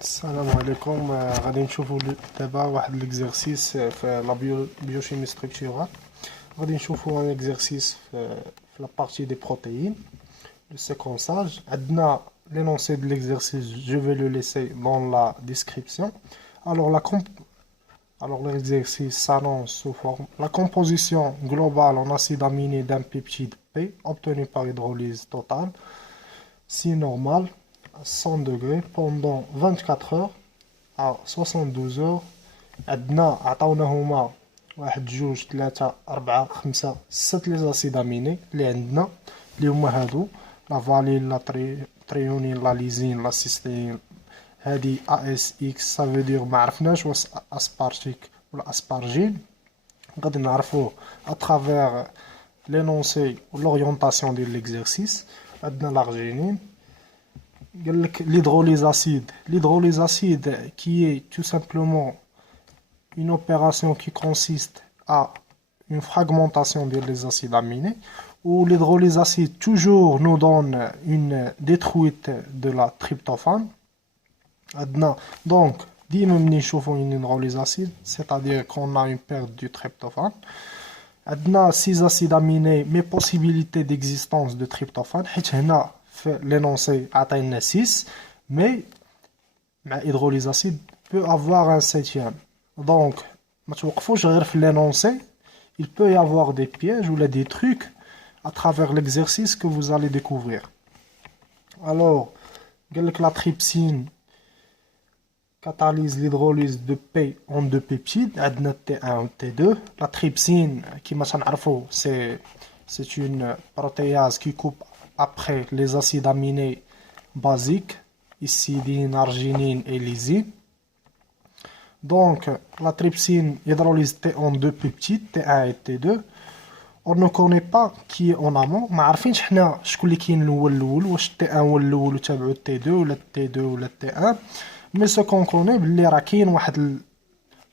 السلام عليكم. غادي نشوفوا دابا واحد ليكزارسيس في لا بيوشيمي ستركتورال. غادي نشوفوا ان اكزارسيس في لا بارتي دي بروتيين le séquençage. عندنا l'énoncé de l'exercice, je vais le laisser dans la description. Alors alors l'exercice s'annonce sous forme la composition globale en acide aminé d'un peptide P obtenu par hydrolyse totale si normale à 100 degrés pendant 24 heures à 72 heures. عندنا عطاونا هما واحد جوج ثلاثة أربعة خمسة ست لي زاسيد أميني اللي عندنا اللي هما هادو لا فالين لا تريونين لا ليزين لا سيستين. هادي اس اكس سافودير ما عرفناش واش اسبارتيك ولا اسبارجين، غادي نعرفوه اترافير لينونسي و لورينتاسيون ديال ليكزارسيس. عندنا لارجينين قال لك l'hydrolyse acide qui est tout simplement une opération qui consiste à une fragmentation des acides aminés, où l'hydrolyse acide toujours nous donne une détruite de la tryptophane. Donc, ديما ملي نشوفو une hydrolyse acide, c'est-à-dire qu'on a une perte du tryptophane. عندنا 6 acides aminés mais possibilité d'existence de tryptophane حيت هنا في l'énoncé عطينا 6 mais مع hydrolyse acide peut avoir un septième. Donc ما توقفوش غير في l'énoncé, il peut y avoir des pièges ou des trucs à travers l'exercice que vous allez découvrir. Alors قال لك la trypsine catalyse l'hydrolyse de P en deux peptides, عندنا T1 ou T2. La trypsine, كما تنعرفوا, c'est une protéase qui coupe après les acides aminés basiques, histidine, arginine et lysine. Donc, la trypsine hydrolyse T en deux peptides, T1 et T2. On ne connaît pas qui est en amont. ما عارفينش حنا شكون اللي كاين الاول واش T1 هو الاول وتابعو T2 ولا T2 ولا T1. Mais ce qu'on connaît بلي راه كاين واحد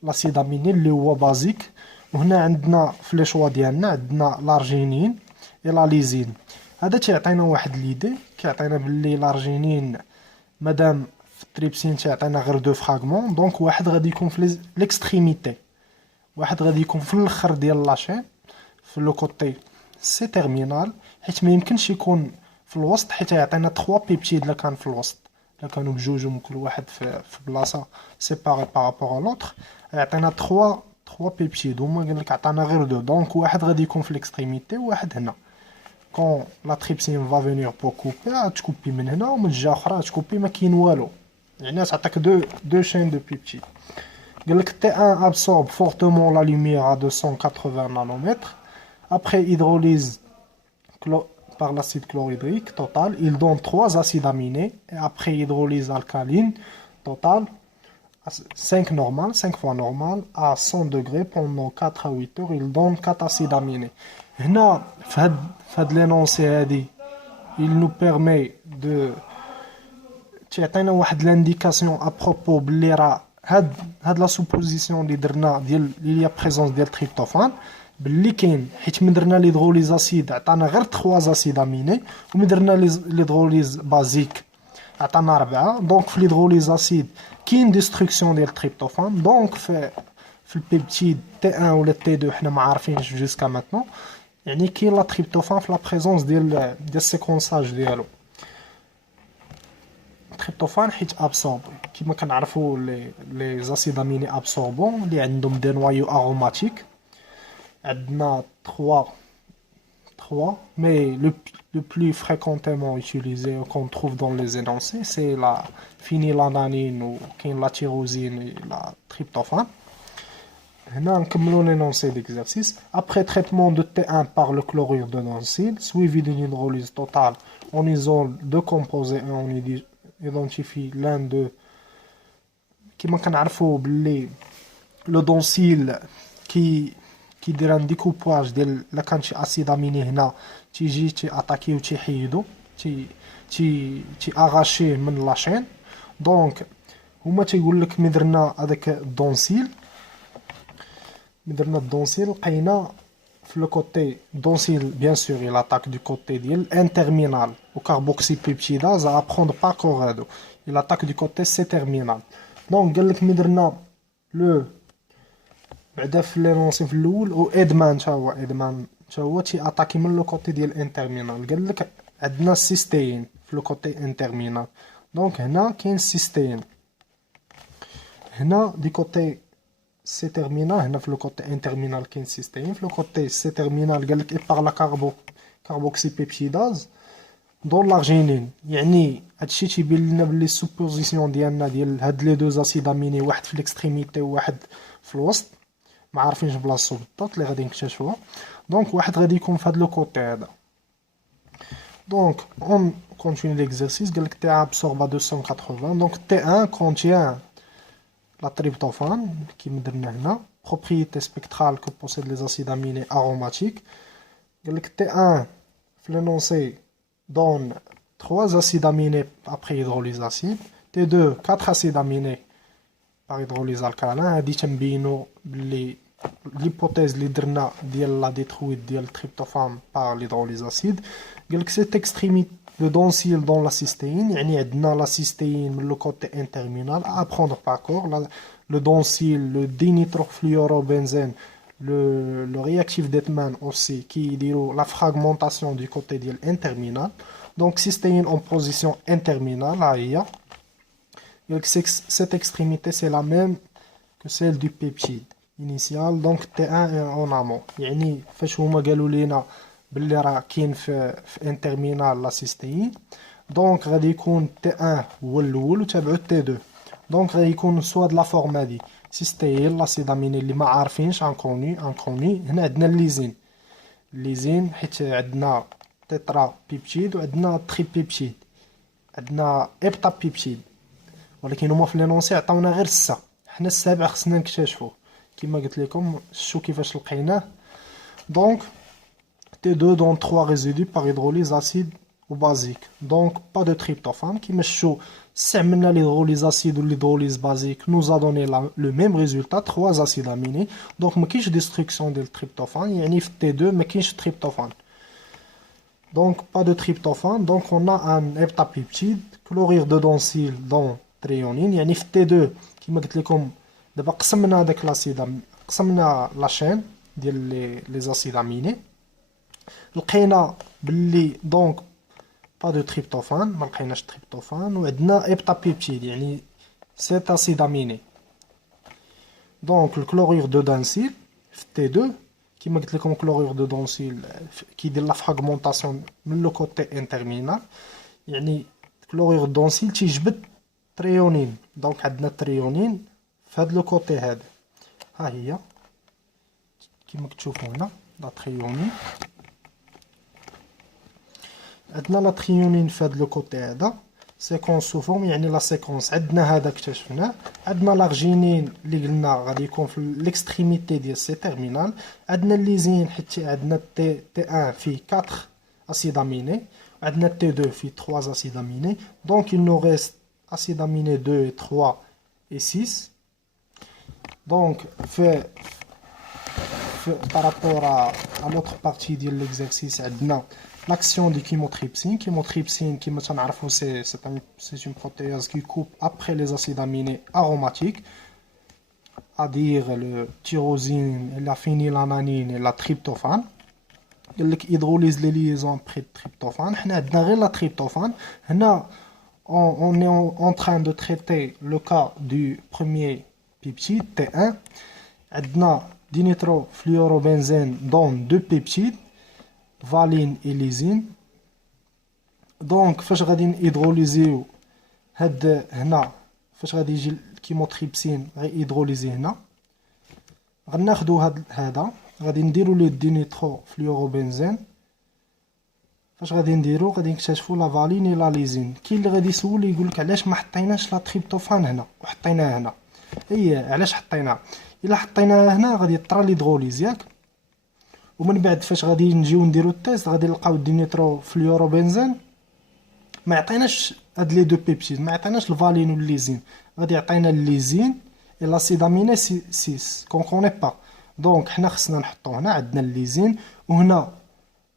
لاسيد اميني اللي هو بازيك، وهنا عندنا في لي شوا ديالنا عندنا لارجينين اي لا ليزين. هذا تيعطينا واحد ليدي، كيعطينا بلي لارجينين مادام في التريبسين تيعطينا غير دو فراغمون، دونك واحد غادي يكون في ليكستريميتي، واحد غادي يكون في الاخر ديال لاشين في لو كوتي سي تيرمينال، حيت ما يمكنش يكون في الوسط حيت يعطينا 3 بيبتيد الا كان في الوسط، الا كانوا بجوجهم كل واحد في بلاصه سيباري بارابور ا لوتر يعطينا 3 بيبتيد، هما قال لك عطانا غير دو، دونك واحد غادي يكون في ليكستريميتي وواحد هنا. كون لا تريبسين فا فينير بور كوبي تكوبي من هنا ومن الجهه اخرى تكوبي ما كاين والو، يعني تعطيك دو شين دو بيبتيد. قال لك T1 absorbe fortement la lumière à 280 nanomètres. Après hydrolyse par l'acide chlorhydrique total, il donne 3 acides aminés. Et après hydrolyse alcaline totale, 5 normal, 5 fois normal, à 100 degrés pendant 4 à 8 heures, il donne 4 acides aminés. هنا في هاد l'énoncé هادي, il nous permet de تعطينا واحد لانديكاسيون à propos بلي راه هاد لا سوبوزيسيون اللي درنا ديال اللي هي بريزونس ديال تريبتوفان باللي كاين، حيت من درنا ليدغوليز اسيد عطانا غير 3 اسيد اميني، ومن درنا ليدغوليز بازيك عطانا 4. دونك في ليدغوليز اسيد كاين ديستركسيون ديال التريبتوفان، دونك في البيبتيد T1 ولا T2 حنا ما عارفينش جوسكا ماتنون، يعني كاين لا تريبتوفان في لا بريزونس ديال السيكونساج ديالو. التريبتوفان حيت ابسورب كيما كنعرفوا لي زاسيد اميني ابسوربون اللي عندهم دي نوايو اروماتيك. عندنا 3 mais le plus fréquentement utilisé qu'on trouve dans les énoncés c'est la phénylalanine ou la tyrosine et la tryptophane. هنا نكملوا l'énoncé d'exercice. Après traitement de T1 par le chlorure de nancyle suivi d'une hydrolyse totale, on isole deux composés et on identifie l'un d'eux. كما كنعرفوا باللي لو دونسيل كيدير ان ديكوباج ديال لا كان شي اسيد اميني هنا تيجي اتاكي وتيحيدو تي اغاشيه من لاشين. دونك هما تيقول لك ملي درنا هذاك الدونسيل لقينا في لو كوتي دونسيل بيان سور il attaque du côté ديال ان تيرمينال او كاربوكسي بيبتيداز à prendre par corps هادو il attaque du côté C terminal. Donc قال لك ملي درنا لو بعدا في لينونسي في الاول و ادمان تا هو تي اتاكي من لو كوتي ديال ان تيرمينال. قال لك عندنا سيستين في لو كوتي ان تيرمينال. دونك هنا كاين سيستين هنا دي كوتي سي تيرمينال. هنا في لو كوتي ان تيرمينال كاين سيستين. في لو كوتي سي تيرمينال قال لك اي باغ لا كاربوكسي بيبتيداز دون لارجينين. يعني هادشي تيبين لنا بلي السوبوزيسيون ديالنا ديال هاد لي دو اسيد اميني واحد في ليكستريميتي وواحد في الوسط ما عارفينش بلاصتو بالضبط اللي غادي نكتشفوها. دونك واحد غادي يكون في هاد لو كوتي هذا. دونك اون كونتيني ليكزارسيس. قال لك تي ابسورب 280. دونك تي 1 كونتيان لا تريبتوفان كيما درنا هنا propriété spectrale que possèdent les acides aminés aromatiques. قال لك تي 1 في l'énoncé donne 3 acides aminés après hydrolysacide. T2 4 acides aminés par hydrolyse alcalin. هادي تنبينو بلي l'hypothèse اللي درنا ديال لا ديترويت ديال التريبتوفان par l'hydrolysacide. قالك cette extrémité de doncile dans la cystéine. يعني عندنا la cystéine من le côté N-terminal à apprendre par corps. Le doncile, le dinitropluorobenzène, le réactif d'Ettman aussi qui dit la fragmentation du côté de N-terminal. Donc cystéine en position N-terminale. Cette extrémité c'est la même que celle du peptide initial. Donc T1 en amont. يعني فاش هما قالوا لينا باللي راه كاين في ان تيرمينال لا سيستين. دونك غادي يكون تي 1 هو الاول وتابعو تي 2. دونك غادي يكون سوا د لا فورم هادي سيستين لاسيد اميني اللي ما عارفينش انكوني. هنا عندنا الليزين حيت عندنا تترا بيبتيد وعندنا تري بيبتيد عندنا ابتا بيبتيد. ولكن هما في لينونسي عطاونا غير 6. حنا السابع خصنا نكتشفوه كما قلت لكم. شو كيفاش لقيناه. دونك T2 donne 3 résidus par hydrolyse acide ou basique. Donc pas de tryptophane. Qui مشو استعملنا l'hydrolyse acide ou l'hydrolyse basique nous a donné le même résultat 3 acides aminés. Donc ما كاينش destruction ديال التريبتوفان. يعني في T2 ما كاينش tryptophane. Donc pas de tryptophane. Donc on a un heptapeptide chlorure de doncyle dans trionine. يعني في T2 كما قلت لكم دابا قسمنا داك لاسيد قسمنا لا شين ديال لي اسيد اميني. لقينا باللي دونك با دو تريبتوفان ما لقيناش تريبتوفان وعندنا ابتابيبتيد يعني سيت اسيد اميني. دونك الكلورير دو دانسيل في تي 2 كيما قلت لكم كلورير دو دانسيل كيدير لا فراغمونطاسيون من لو كوتي انترمينال. يعني كلورير دو دانسيل تيجبد تريونين. دونك عندنا تريونين في هاد لو كوتي هذا. ها هي كيما كتشوفوا هنا لا تريونين. عندنا لا تريونين في هذا لو كوتي هذا سيكونس سو فورم. يعني لا سيكونس عندنا هذا اكتشفناه. عندنا لارجينين اللي قلنا غادي يكون في ليكستريميتي ديال سي تيرمينال. عندنا الليزين حيت عندنا تي 1 فيه 4 اسيد اميني. عندنا تي 2 فيه 3 اسيد اميني. دونك il nous reste acide aminé 2 et 3 et 6. Donc par rapport à l'autre partie de l'exercice عندنا l'action du chymotrypsine. Chymotrypsine, qui c'est une protéase qui coupe après les acides aminés aromatiques, c'est-à-dire le tyrosine, la phénylanine et la tryptophane. Il hydrolyse les liaisons après le tryptophane. La tryptophane. On est en train de traiter le cas du premier peptide T1. عندنا dinitropluorobenzène donne 2 peptides valine et lysine. دونك فاش غادي نهيدروليزيو هاد هنا فاش غادي يجي الكيموتريبسين غيهيدروليزي هنا غناخدو هذا غادي نديرو ليه دينيترو فلوروبنزين. فاش غادي نديرو غادي نكتشفو لا فالين اي لا ليزين. كاين اللي غادي يسول يقولك علاش ما حطيناش لا تريبتوفان هنا وحطيناه هنا. علاش حطيناه؟ الا حطيناه هنا غادي يطرى ليدروليز ياك. ومن بعد فاش غادي نجيو نديرو التيست غادي نلقاو الدينيترو فلوروبنزين ما يعطيناش هاد لي دو بيبتيد. ما يعطيناش الفالين والليزين. غادي يعطينا الليزين اي لاسيد اميني 6 كون كوني با. دونك حنا خصنا نحطو هنا عندنا الليزين وهنا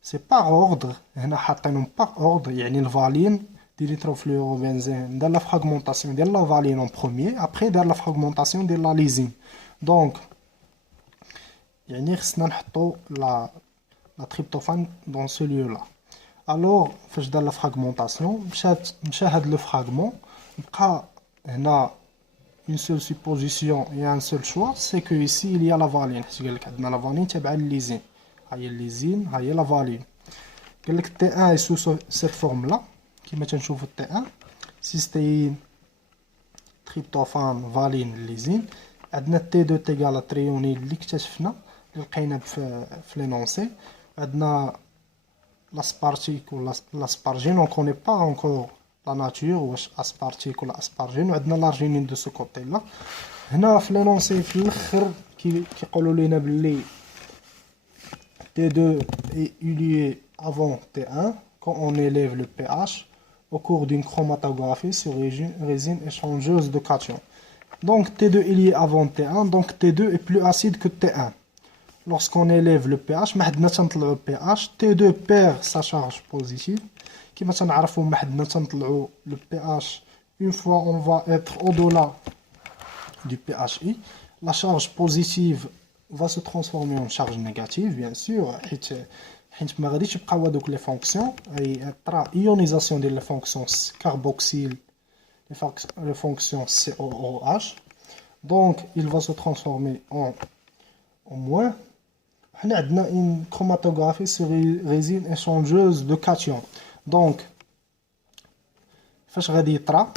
سي با اوردر. هنا حاطينهم با اوردر يعني الفالين dinitropluorobenzène dans la fragmentation de la valine en premier, après dans la fragmentation de la lysine. Donc يعني خصنا نحطو la tryptophane dans ce lieu là. Alors فاش دار la fragmentation مشى هاد le fragment بقى هنا une seule supposition et un seul choix, c'est que ici il y a la valine. حيت قال لك عندنا la valine تابعه للليزين. ها هي الليزين ها هي la valine. قال لك T1 est sous cette forme là كما تنشوفوا T1 cystéine tryptophane valine lysine. عندنا T2 تيغال التريونين اللي اكتشفنا اللي لقينا في لينونسي. عندنا l'aspartique ou l'aspargine, on ne connaît pas encore la nature, ou aspartique ou l'aspargine. وعندنا l'arginine de ce côté là. هنا في l'énoncé في الاخر كيقولوا لنا باللي T2 est lié avant T1 quand on élève le pH au cours d'une chromatographie sur résine échangeuse de cations. Donc T2 est lié avant T1, donc T2 est plus acide que T1. Lorsqu'on élève le pH, ما حدنا تنطلعوا pH, T2 perd sa charge positive. كما تنعرفوا ما حدنا تنطلعوا le pH une fois on va être au-delà du pHI. La charge positive va se transformer en charge négative, bien sûr, حيت ما غاديش يبقاو هذوك لي فونكسيون اي طرا ايونيزاسيون ديال لي فونكسيون كاربوكسيل les fonctions COOH. Donc il va se transformer en moins. On a une chromatographie sur résine échangeuse de cations. Donc فاش غادي يطرا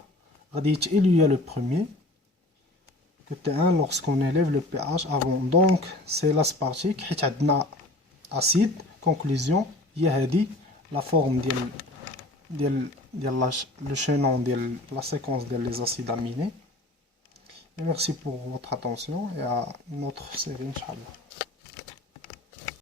غادي يتإليا le premier que T1 lorsqu'on élève le pH avant. Donc c'est l'aspartique حيت عندنا acide. Conclusion هي هذه la forme ديال le chaînon ديال la séquence ديال les acides aminés. Et merci pour votre attention et à une autre série, Inch'Allah.